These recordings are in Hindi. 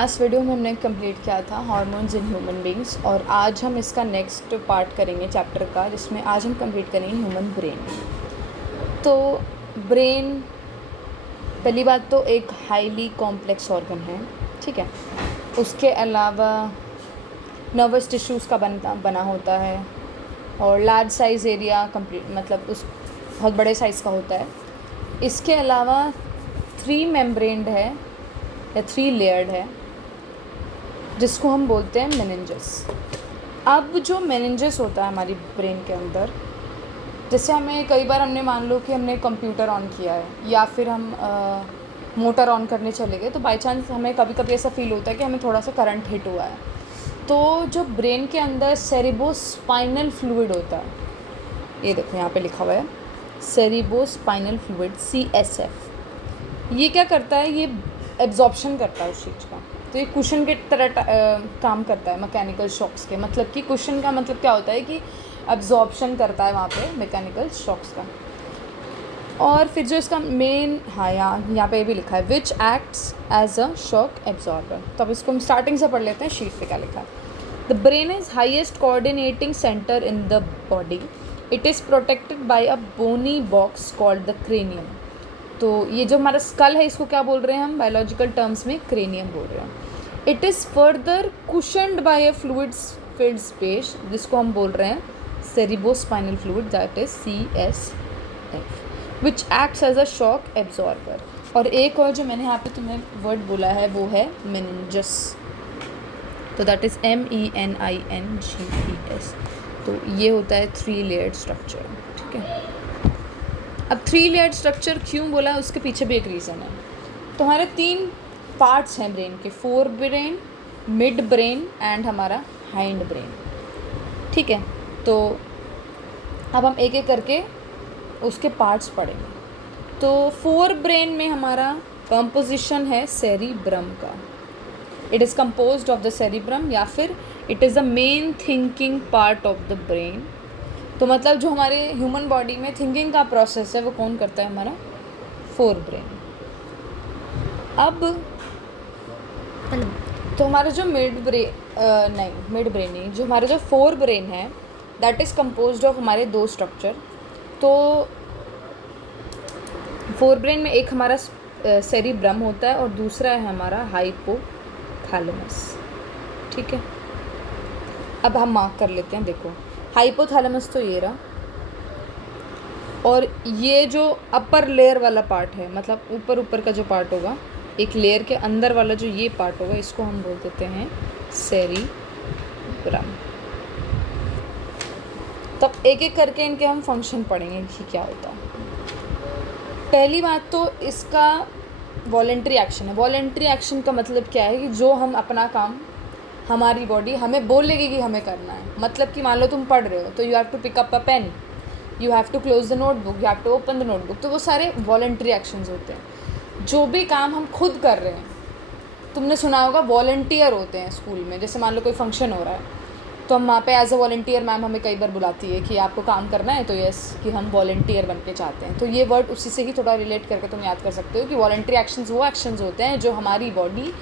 लास्ट वीडियो में हमने कंप्लीट किया था हार्मोन्स इन ह्यूमन बींग्स और आज हम इसका नेक्स्ट पार्ट करेंगे चैप्टर का, जिसमें आज हम कंप्लीट करेंगे ह्यूमन ब्रेन। तो ब्रेन पहली बात तो एक हाईली कॉम्प्लेक्स ऑर्गन है, ठीक है। उसके अलावा नर्वस टिश्यूज़ का बना होता है और लार्ज साइज़ एरिया कंप्लीट मतलब उस बहुत बड़े साइज़ का होता है। इसके अलावा 3 मेम्ब्रेन्ड है या 3 लेयर्ड है, जिसको हम बोलते हैं मेनिंजस। अब जो मेनिंजस होता है हमारी ब्रेन के अंदर, जैसे हमें कई बार हमने मान लो कि हमने कंप्यूटर ऑन किया है या फिर हम मोटर ऑन करने चले गए, तो बाय चांस हमें कभी कभी ऐसा फील होता है कि हमें थोड़ा सा करंट हिट हुआ है। तो जो ब्रेन के अंदर सेरिब्रोस्पाइनल फ्लूइड होता है, ये देखो यहाँ पे लिखा हुआ है सेरिब्रोस्पाइनल फ्लूइड CSF। ये क्या करता है, ये एब्जॉर्प्शन करता है उस चीज़ का। तो ये कुशन के तरह काम करता है मैकेनिकल शॉक्स के। मतलब कि कुशन का मतलब क्या होता है कि एब्जॉर्प्शन करता है वहाँ पे मैकेनिकल शॉक्स का। और फिर जो इसका मेन, हाँ यहाँ पे भी लिखा है which acts as a shock absorber. तो अब इसको हम स्टार्टिंग से पढ़ लेते हैं। शीट पे क्या लिखा है। The brain is highest coordinating centre in the body. It is protected by a bony box called the cranium. तो ये जो हमारा स्कल है, इसको क्या बोल रहे हैं हम बायोलॉजिकल टर्म्स में? क्रेनियम बोल रहे हैं। It is further cushioned by a fluid filled space, जिसको हम बोल रहे हैं cerebrospinal fluid, that is CSF, which acts as a shock absorber. और एक और जो मैंने यहाँ पे तुम्हें वर्ड बोला है वो है मेनिंजस। तो दैट इज़ MENINGES। तो ये होता है 3 लेयर्ड स्ट्रक्चर, ठीक है। अब 3 लेयर्ड स्ट्रक्चर क्यों बोला, उसके पीछे भी एक रीज़न है। तो हमारे 3 पार्ट्स हैं ब्रेन के, fore brain, mid brain and हमारा हाइंड ब्रेन, ठीक है। तो अब हम एक एक करके उसके पार्ट्स पढ़ेंगे। तो फोर ब्रेन में हमारा कंपोजिशन है सेरिब्रम का। It is composed of the cerebrum, या फिर it is the main thinking part of the brain. तो मतलब जो हमारे ह्यूमन बॉडी में थिंकिंग का प्रोसेस है वो कौन करता है? हमारा फोर ब्रेन। अब तो हमारा जो मिड ब्रेन नहीं, जो हमारा जो फोर ब्रेन है दैट इज़ कंपोज्ड ऑफ हमारे 2 स्ट्रक्चर। तो फोर ब्रेन में एक हमारा सेरिब्रम होता है और दूसरा है हमारा हाइपोथैलेमस, ठीक है। अब हम मार्क कर लेते हैं। देखो हाइपोथैलेमस तो ये रहा, और ये जो अपर लेयर वाला पार्ट है, मतलब ऊपर का जो पार्ट होगा, एक लेयर के अंदर वाला जो ये पार्ट होगा, इसको हम बोल देते हैं सेरिब्रम। तब एक एक करके इनके हम फंक्शन पढ़ेंगे कि क्या होता है। पहली बात तो इसका वॉलेंट्री एक्शन है। वॉलेंट्री एक्शन का मतलब क्या है कि जो हम अपना काम, हमारी बॉडी हमें बोलेगी कि हमें करना है। मतलब कि मान लो तुम पढ़ रहे हो तो you have to pick up a pen, you have to close the notebook, you have to open the notebook. तो वो सारे वॉलेंट्री एक्शंस होते हैं। जो भी काम हम खुद कर रहे हैं, तुमने सुना होगा वॉलेंटियर होते हैं स्कूल में। जैसे मान लो कोई फंक्शन हो रहा है तो हम वहाँ पे एज अ वॉलेंटियर, मैम हमें कई बार बुलाती है कि आपको काम करना है, तो यस कि हम वॉलेंटियर बन के चाहते हैं। तो ये वर्ड उसी से ही थोड़ा रिलेट करके तुम याद कर सकते हो कि वॉलेंट्री एक्शंस वो एक्शंस होते हैं जो हमारी बॉडी,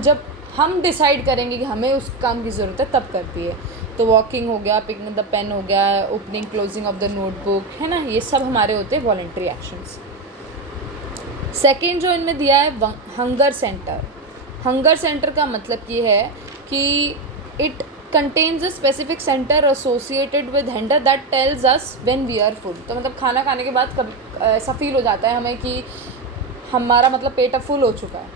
जब हम डिसाइड करेंगे कि हमें उस काम की ज़रूरत है तब करती है। तो वॉकिंग हो गया, पिकिंग द पेन हो गया, opening closing of the notebook, है ना, ये सब हमारे होते हैं वॉलेंट्री एक्शंस। सेकेंड जो इनमें दिया है हंगर सेंटर। हंगर सेंटर का मतलब ये है कि it contains a specific centre associated with hunger that tells us when we are full. तो मतलब खाना खाने के बाद कभी ऐसा फील हो जाता है हमें कि हमारा मतलब पेट अब फुल हो चुका है,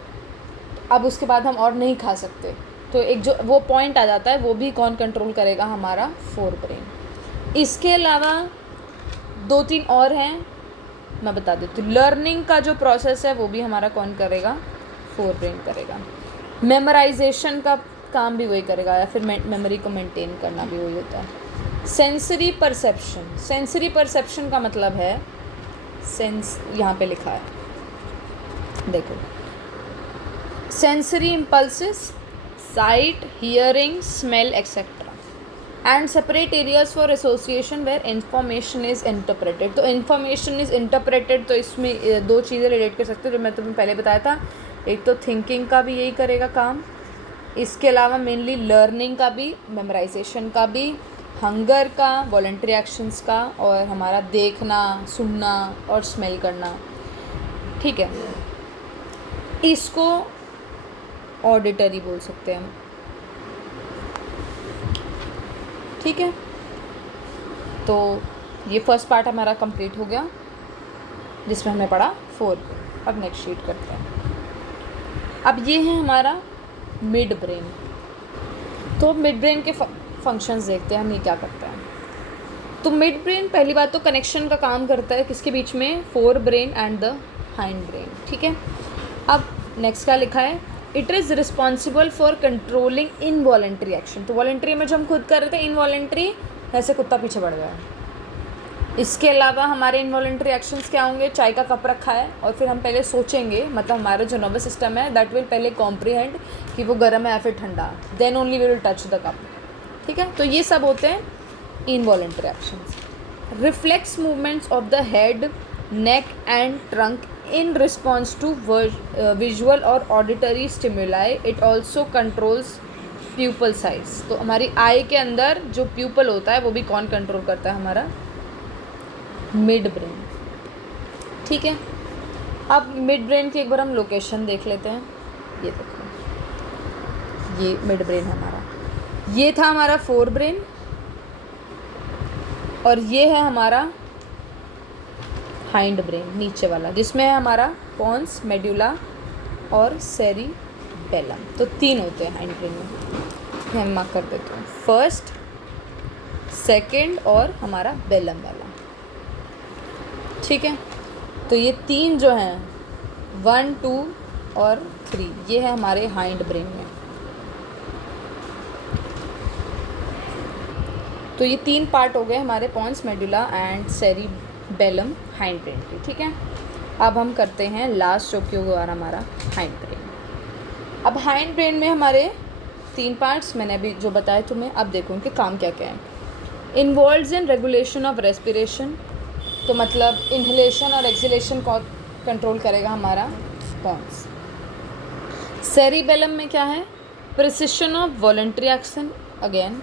अब उसके बाद हम और नहीं खा सकते। तो एक जो वो पॉइंट आ जाता है, वो भी कौन कंट्रोल करेगा? हमारा फोर ब्रेन। इसके अलावा 2-3 और हैं, मैं बता देती हूँ। लर्निंग का जो प्रोसेस है वो भी हमारा कौन करेगा? फोर ब्रेन करेगा। मेमोराइजेशन का काम भी वही करेगा, या फिर मेमोरी को मेंटेन करना भी वही होता है। Sensory perception. सेंसरी परसेप्शन का मतलब है यहाँ पे लिखा है, देखो, sensory impulses, sight, hearing, smell etcetera, and separate areas for association where information is interpreted. तो इन्फॉर्मेशन इज़ इंटरप्रेटेड, तो इसमें 2 चीज़ें रिलेट कर सकते हो जो मैं तुम्हें पहले बताया था, एक तो थिंकिंग का भी यही करेगा काम, इसके अलावा मेनली लर्निंग का भी, मेमोराइजेशन का भी, हंगर का, वॉलंटरी एक्शंस का, और हमारा देखना, सुनना और स्मेल करना। ठीक है, इसको ऑडिटरी बोल सकते हैं हम। ठीक है, तो ये फर्स्ट पार्ट हमारा कंप्लीट हो गया जिसमें हमने पढ़ा 4। अब नेक्स्ट शीट करते हैं। अब ये है हमारा मिड ब्रेन। तो मिड ब्रेन के फंक्शंस देखते हैं हम, ये क्या करता है। तो मिड ब्रेन पहली बात तो कनेक्शन का काम करता है किसके बीच में, fore brain and the hind brain. ठीक है, अब नेक्स्ट क्या लिखा है, it is responsible for controlling involuntary action. तो वॉलेंट्री में जो हम खुद कर रहे थे, इनवॉलेंट्री ऐसे कुत्ता पीछे बढ़ गया। इसके अलावा हमारे इनवॉलेंट्री एक्शंस क्या होंगे, चाय का कप रखा है और फिर हम पहले सोचेंगे, मतलब हमारा जो नर्वस सिस्टम है दैट विल पहले कॉम्प्रीहेंड कि वो गर्म है या फिर ठंडा, then only we will touch the cup. ठीक है, तो ये सब होते हैं involuntary actions. Reflex movements of the head, neck and trunk in response to visual और auditory stimuli. It also controls pupil size. तो हमारी आई के अंदर जो प्यूपल होता है वो भी कौन कंट्रोल करता है, हमारा मिड ब्रेन। ठीक है, अब मिड ब्रेन की एक बार हम लोकेशन देख लेते हैं। ये देखो, ये मिड ब्रेन है हमारा, ये था हमारा फोर ब्रेन और ये है हमारा हाइंड ब्रेन नीचे वाला, जिसमें है हमारा पोन्स, मेड्यूला और सेरिबेलम। तो 3 होते हैं हाइंड ब्रेन में, मैं मार्क कर देता हूँ, फर्स्ट, सेकंड और हमारा बेलम वाला। ठीक है, तो ये 3 जो हैं 1, 2 और 3, ये है हमारे हाइंड ब्रेन में। तो ये 3 पार्ट हो गए हमारे pons, medulla and cerebellum hind brain की। ठीक है, अब हम करते हैं लास्ट जो कि होगा हमारा हाइंड ब्रेन। अब हाइंड ब्रेन में हमारे 3 पार्ट्स मैंने अभी जो बताए तुम्हें। अब देखो उनके काम क्या क्या है। Involves in regulation of respiration, तो मतलब इन्हेलेशन और एक्सहेलेशन को कंट्रोल करेगा हमारा पोन्स। सेरिबेलम में क्या है, precision of voluntary action, again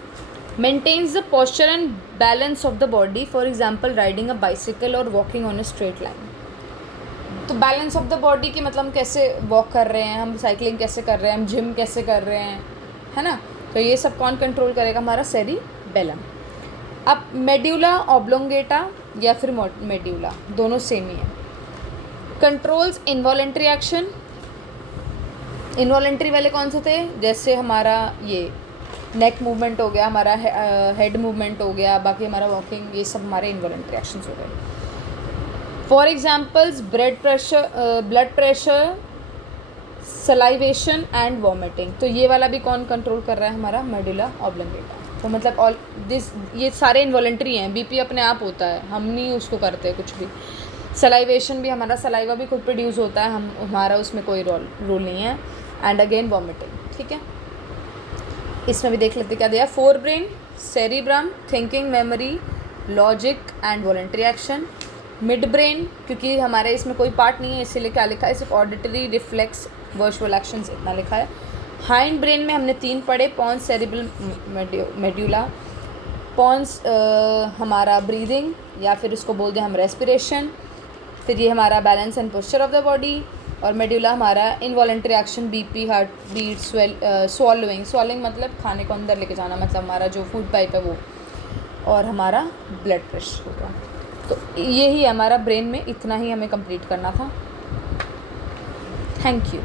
maintains the posture and balance of the body, for example riding a bicycle or walking on a straight line. तो बैलेंस ऑफ द बॉडी की मतलब हम कैसे वॉक कर रहे हैं, हम साइकिलिंग कैसे कर रहे हैं, हम जिम कैसे कर रहे हैं, है ना। तो ये सब कौन कंट्रोल करेगा, हमारा सेरिबेलम। अब मेड्यूला ऑब्लोंगेटा या फिर मेड्यूला, दोनों सेम ही है। कंट्रोल्स इनवॉलेंट्री एक्शन, इनवॉलेंट्री वाले कौन से थे, जैसे हमारा ये नेक मूवमेंट हो गया, हमारा हेड मूवमेंट हो गया, बाकी हमारा वॉकिंग, ये सब हमारे इनवॉलेंट्री एक्शंस हो गए। For examples blood pressure, salivation and vomiting. तो ये वाला भी कौन कंट्रोल कर रहा है, हमारा मेडुला ऑब्लोंगेटा। तो मतलब ऑल दिस, ये सारे इनवॉलेंट्री हैं। बीपी अपने आप होता है, हम नहीं उसको करते कुछ भी। सलाइवेशन भी, हमारा सलाइवा भी खुद प्रोड्यूस होता है, हमारा उसमें कोई रोल नहीं है। And again vomiting. ठीक है, इसमें भी देख लेते क्या दिया। Fore brain, cerebrum, thinking, memory, logic and voluntary action. Mid brain, क्योंकि हमारे इसमें कोई पार्ट नहीं है इसीलिए क्या लिखा है, सिर्फ ऑडिटरी, रिफ्लेक्स, वर्चुअल एक्शंस, इतना लिखा है। हाइंड ब्रेन में हमने 3 पढ़े, पॉन्स, सेरिबल, मेड्यूला। पॉन्स हमारा ब्रीदिंग या फिर उसको बोल दें हम रेस्पिरेशन, फिर ये हमारा balance and posture of the body, और मेड्यूला हमारा involuntary action, BP, heart beat, swallowing मतलब खाने को अंदर लेके जाना, मतलब हमारा जो फूड पाइप है वो, और हमारा ब्लड प्रेशर होगा। तो यही हमारा ब्रेन में, इतना ही हमें कंप्लीट करना था। Thank you.